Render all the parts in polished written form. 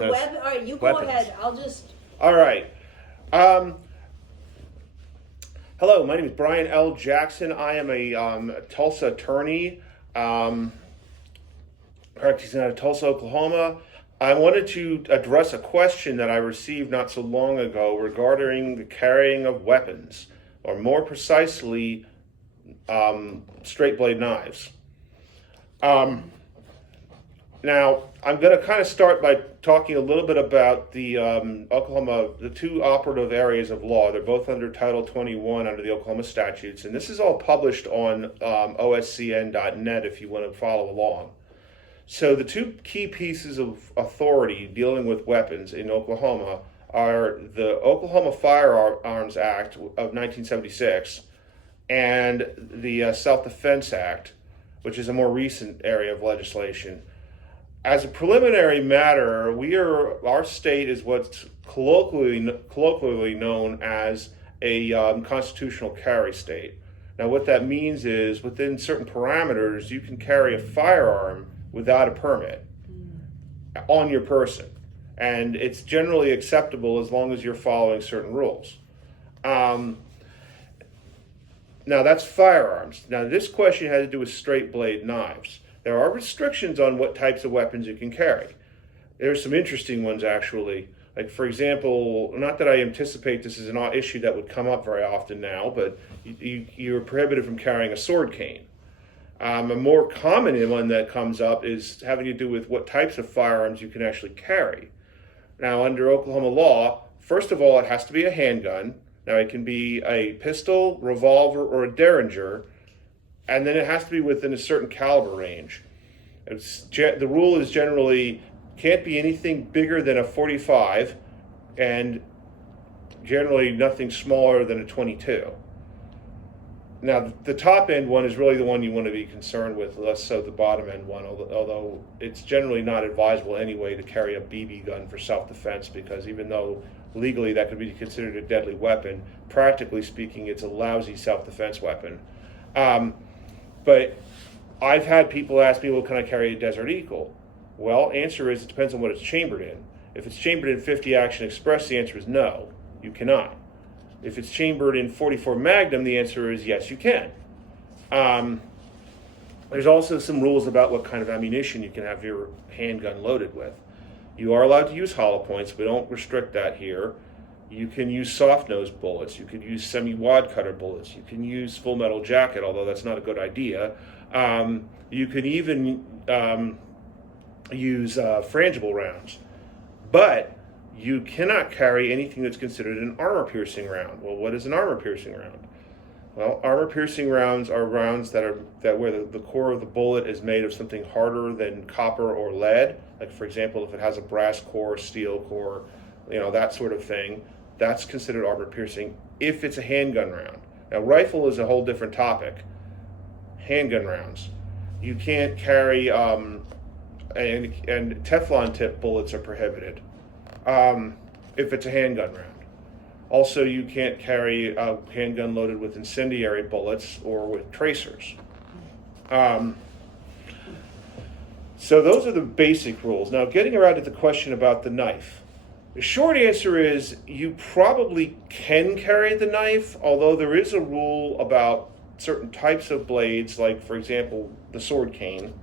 Web, all right, you go Weapons. ahead. I'll just. All right. Hello, my name is Brian L. Jackson. I am a Tulsa attorney, practicing out of Tulsa, Oklahoma. I wanted to address a question that I received not so long ago regarding the carrying of weapons, or more precisely, straight blade knives. Now, I'm going to kind of start by talking a little bit about the Oklahoma, the two operative areas of law. They're both under Title 21 under the Oklahoma statutes, and this is all published on oscn.net if you want to follow along. So the two key pieces of authority dealing with weapons in Oklahoma are the Oklahoma Firearms Act of 1976 and the Self-Defense Act, which is a more recent area of legislation. As a preliminary matter, our state is what's colloquially known as a constitutional carry state. Now, what that means is within certain parameters, you can carry a firearm without a permit on your person, and it's generally acceptable as long as you're following certain rules. Now, that's firearms. Now, this question had to do with straight blade knives. There are restrictions on what types of weapons you can carry. There are some interesting ones, actually. Like, for example, not that I anticipate this is an issue that would come up very often now, but you're prohibited from carrying a sword cane. A more common one that comes up is having to do with what types of firearms you can actually carry. Now, under Oklahoma law, first of all, it has to be a handgun. Now, it can be a pistol, revolver, or a derringer, and then it has to be within a certain caliber range. The rule is generally can't be anything bigger than a .45, and generally nothing smaller than a .22. Now, the top end one is really the one you want to be concerned with, less so the bottom end one, although it's generally not advisable anyway to carry a BB gun for self-defense, because even though legally that could be considered a deadly weapon, practically speaking, it's a lousy self-defense weapon. But I've had people ask me, well, can I carry a Desert Eagle? Well, answer is it depends on what it's chambered in. If it's chambered in 50 Action Express, the answer is no, you cannot. If it's chambered in .44 Magnum, the answer is yes, you can. There's also some rules about what kind of ammunition you can have your handgun loaded with. You are allowed to use hollow points. We don't restrict that here. You can use soft nose bullets. You could use semi-wad cutter bullets. You can use full metal jacket, although that's not a good idea. You could even use frangible rounds. But you cannot carry anything that's considered an armor-piercing round. Well, what is an armor-piercing round? Well, armor-piercing rounds are rounds that where the core of the bullet is made of something harder than copper or lead. Like, for example, if it has a brass core, steel core, that sort of thing, that's considered armor-piercing if it's a handgun round. Now, rifle is a whole different topic. Handgun rounds. You can't carry, and Teflon tip bullets are prohibited. If it's a handgun round. Also, you can't carry a handgun loaded with incendiary bullets or with tracers. So those are the basic rules. Now, getting around to the question about the knife. The short answer is you probably can carry the knife, although there is a rule about certain types of blades, like, for example, the sword cane.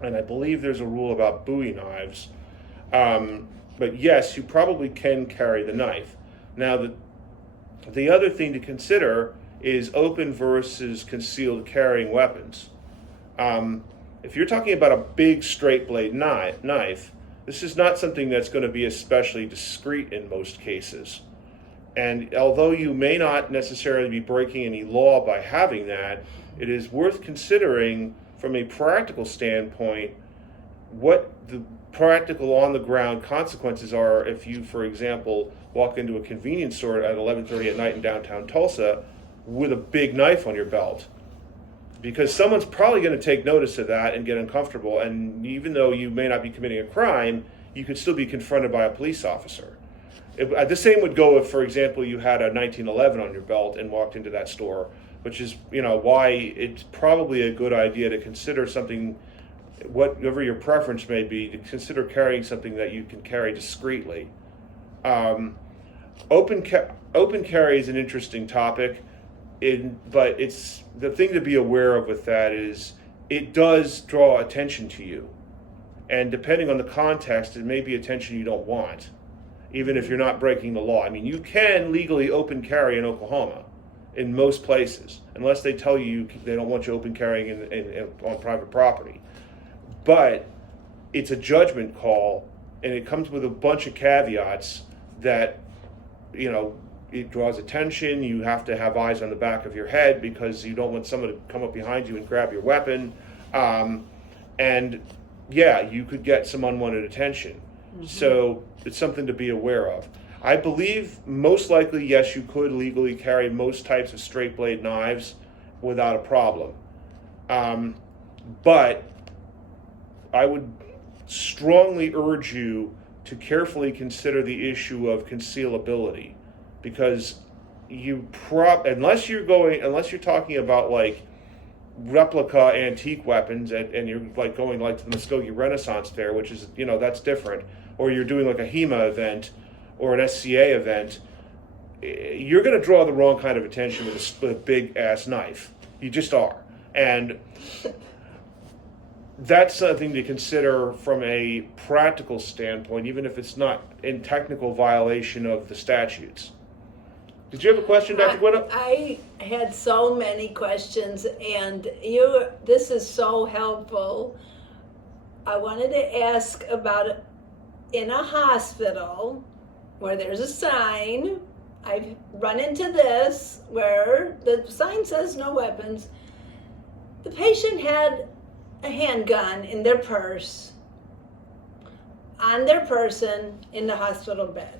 And I believe there's a rule about Bowie knives. But yes, you probably can carry the knife. Now, the other thing to consider is open versus concealed carrying weapons. If you're talking about a big straight blade knife, this is not something that's going to be especially discreet in most cases. And although you may not necessarily be breaking any law by having that, it is worth considering from a practical standpoint what the practical on-the-ground consequences are if you, for example, walk into a convenience store at 11:30 at night in downtown Tulsa with a big knife on your belt. Because someone's probably going to take notice of that and get uncomfortable, and even though you may not be committing a crime, you could still be confronted by a police officer. The same would go if, for example, you had a 1911 on your belt and walked into that store, which is, why it's probably a good idea to consider something whatever your preference may be, to consider carrying something that you can carry discreetly. Um, open carry is an interesting topic, but it's the thing to be aware of with that is it does draw attention to you, and depending on the context, it may be attention you don't want, even if you're not breaking the law. I mean, you can legally open carry in Oklahoma, in most places, unless they tell you they don't want you open carrying on private property. But it's a judgment call, and it comes with a bunch of caveats that, it draws attention. You have to have eyes on the back of your head because you don't want someone to come up behind you and grab your weapon. And yeah, you could get some unwanted attention. Mm-hmm. So it's something to be aware of. I believe most likely, yes, you could legally carry most types of straight blade knives without a problem. But I would strongly urge you to carefully consider the issue of concealability, because unless you're talking about like replica antique weapons and you're like going like to the Muskogee Renaissance Fair, which is, that's different, or you're doing like a HEMA event or an SCA event, you're going to draw the wrong kind of attention with a big ass knife. You just are. And that's something to consider from a practical standpoint, even if it's not in technical violation of the statutes. Did you have a question, Dr. Gwynna? I had so many questions, and this is so helpful. I wanted to ask about in a hospital where there's a sign. I've run into this where the sign says no weapons. The patient had a handgun in their purse, on their person, in the hospital bed.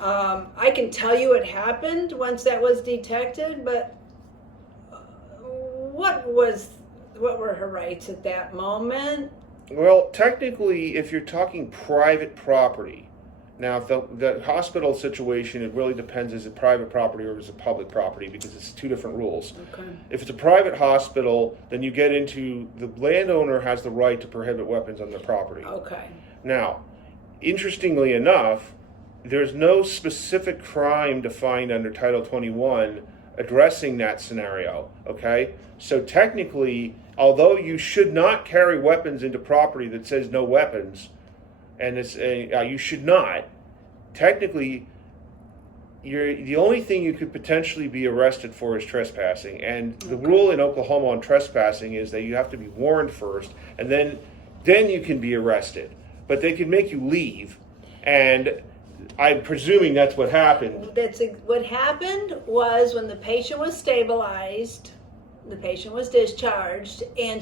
I can tell you what happened once that was detected, but what were her rights at that moment? Well, technically, if you're talking private property, now if the hospital situation, it really depends, is it private property or is it public property, because it's two different rules. Okay. If it's a private hospital, then you get into the landowner has the right to prohibit weapons on their property. Okay. Now, interestingly enough, there's no specific crime defined under Title 21 addressing that scenario, okay? So technically, although you should not carry weapons into property that says no weapons, and you should not, technically, the only thing you could potentially be arrested for is trespassing. And the rule in Oklahoma on trespassing is that you have to be warned first, and then you can be arrested. But they can make you leave, and I'm presuming that's what happened. What happened was when the patient was stabilized, the patient was discharged, and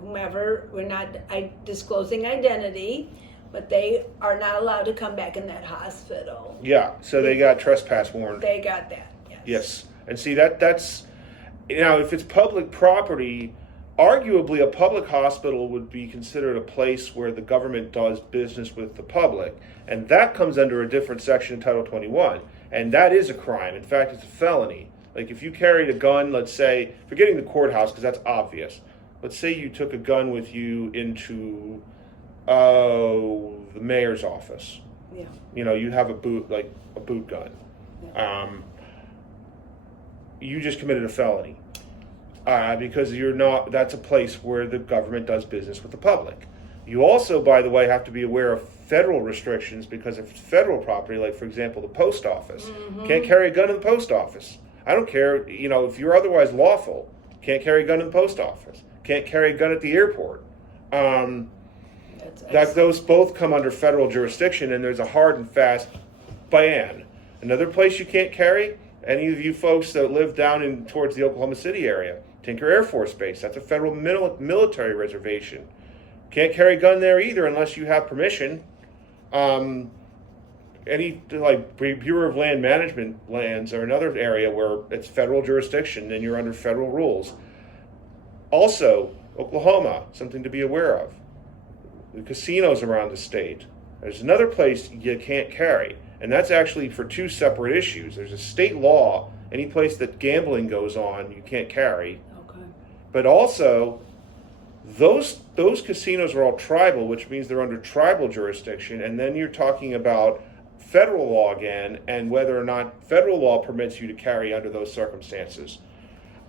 whomever, we're not disclosing identity, but they are not allowed to come back in that hospital. Yeah, so they got trespass warned. They got that, yes. Yes, and see that's, if it's public property, arguably a public hospital would be considered a place where the government does business with the public, and that comes under a different section of Title 21, and that is a crime. In fact, it's a felony. Like if you carried a gun, let's say, forgetting the courthouse because that's obvious, let's say you took a gun with you into the mayor's office. Yeah. You have a boot gun. Yeah. You just committed a felony. Because that's a place where the government does business with the public. You also, by the way, have to be aware of federal restrictions, because if it's federal property, like for example, the post office, can't carry a gun in the post office. I don't care, if you're otherwise lawful, can't carry a gun in the post office, can't carry a gun at the airport. Those both come under federal jurisdiction, and there's a hard and fast ban. Another place you can't carry, any of you folks that live down towards the Oklahoma City area, Tinker Air Force Base, that's a federal military reservation. Can't carry a gun there either unless you have permission. Any Bureau of Land Management lands are another area where it's federal jurisdiction and you're under federal rules. Also, Oklahoma, something to be aware of. The casinos around the state. There's another place you can't carry, and that's actually for two separate issues. There's a state law, any place that gambling goes on, you can't carry. Okay. But also, those casinos are all tribal, which means they're under tribal jurisdiction, and then you're talking about federal law again, and whether or not federal law permits you to carry under those circumstances.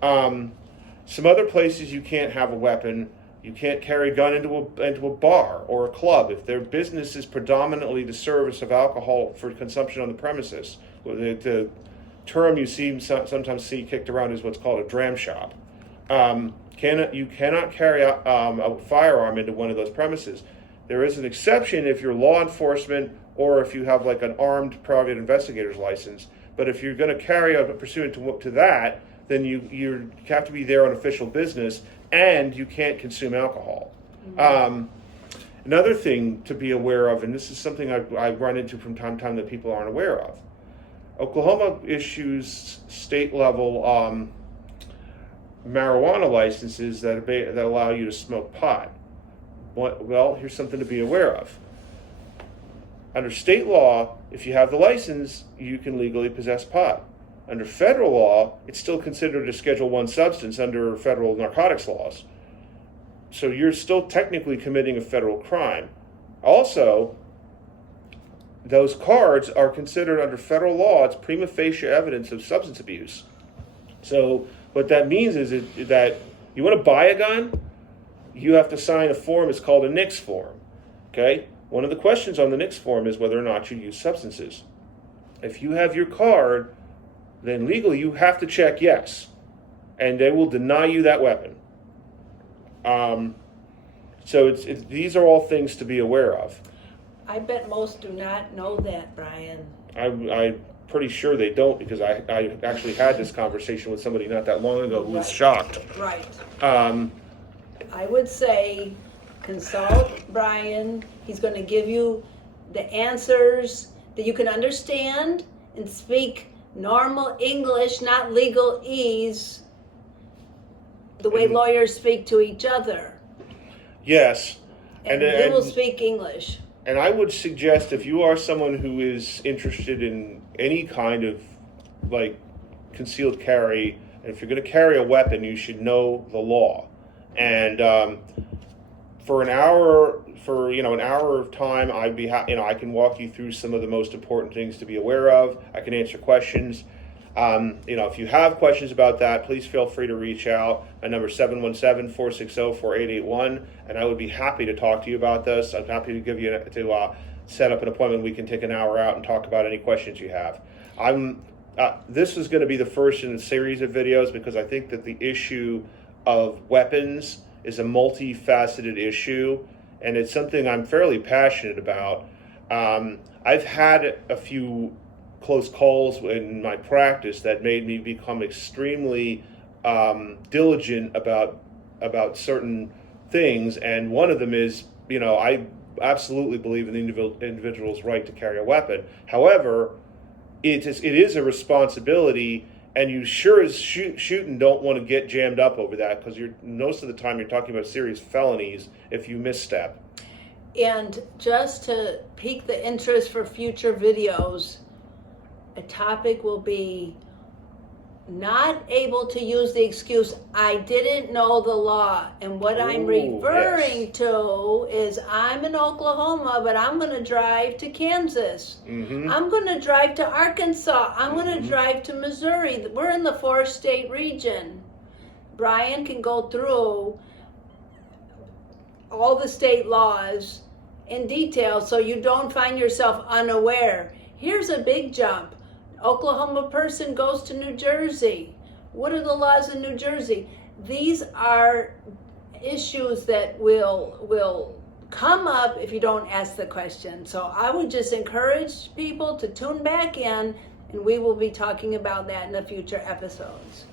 Some other places you can't have a weapon. You can't carry a gun into a bar or a club if their business is predominantly the service of alcohol for consumption on the premises. The term you sometimes see kicked around is what's called a dram shop. You cannot carry a firearm into one of those premises. There is an exception if you're law enforcement or if you have like an armed private investigator's license. But if you're going to carry pursuant to that, then you have to be there on official business, and you can't consume alcohol. Mm-hmm. Another thing to be aware of, and this is something I run into from time to time that people aren't aware of, Oklahoma issues state-level marijuana licenses that allow you to smoke pot. Well, here's something to be aware of. Under state law, if you have the license, you can legally possess pot. Under federal law, it's still considered a Schedule I substance under federal narcotics laws. So you're still technically committing a federal crime. Also, those cards are considered under federal law, it's prima facie evidence of substance abuse. So what that means is that you want to buy a gun, you have to sign a form, it's called a NICS form. Okay? One of the questions on the NICS form is whether or not you use substances. If you have your card, then legally you have to check yes, and they will deny you that weapon. So these are all things to be aware of. I bet most do not know that, Brian. I'm pretty sure they don't, because I actually had this conversation with somebody not that long ago who was shocked. Right. I would say consult Brian. He's going to give you the answers that you can understand and speak normal English, not legalese, the way lawyers speak to each other. Yes. And he will speak English. And I would suggest, if you are someone who is interested in any kind of like concealed carry, and if you're going to carry a weapon, you should know the law. And for an hour of time, I'd be I can walk you through some of the most important things to be aware of. I can answer questions. If you have questions about that, please feel free to reach out. My number is 717-460-4881, and I would be happy to talk to you about this. I'm happy to give you set up an appointment. We can take an hour out and talk about any questions you have. This is going to be the first in a series of videos, because I think that the issue of weapons is a multifaceted issue, and it's something I'm fairly passionate about. I've had a few close calls in my practice that made me become extremely diligent about certain things, and one of them is, I absolutely believe in the individual's right to carry a weapon. However, it is a responsibility, and you sure as shooting don't want to get jammed up over that, because most of the time you're talking about serious felonies if you misstep. And just to pique the interest for future videos, a topic will be not able to use the excuse, I didn't know the law. And what I'm referring to is, I'm in Oklahoma, but I'm going to drive to Kansas. Mm-hmm. I'm going to drive to Arkansas. I'm going to drive to Missouri. We're in the 4-state region. Brian can go through all the state laws in detail so you don't find yourself unaware. Here's a big jump. Oklahoma person goes to New Jersey. What are the laws in New Jersey? These are issues that will come up if you don't ask the question. So I would just encourage people to tune back in, and we will be talking about that in the future episodes.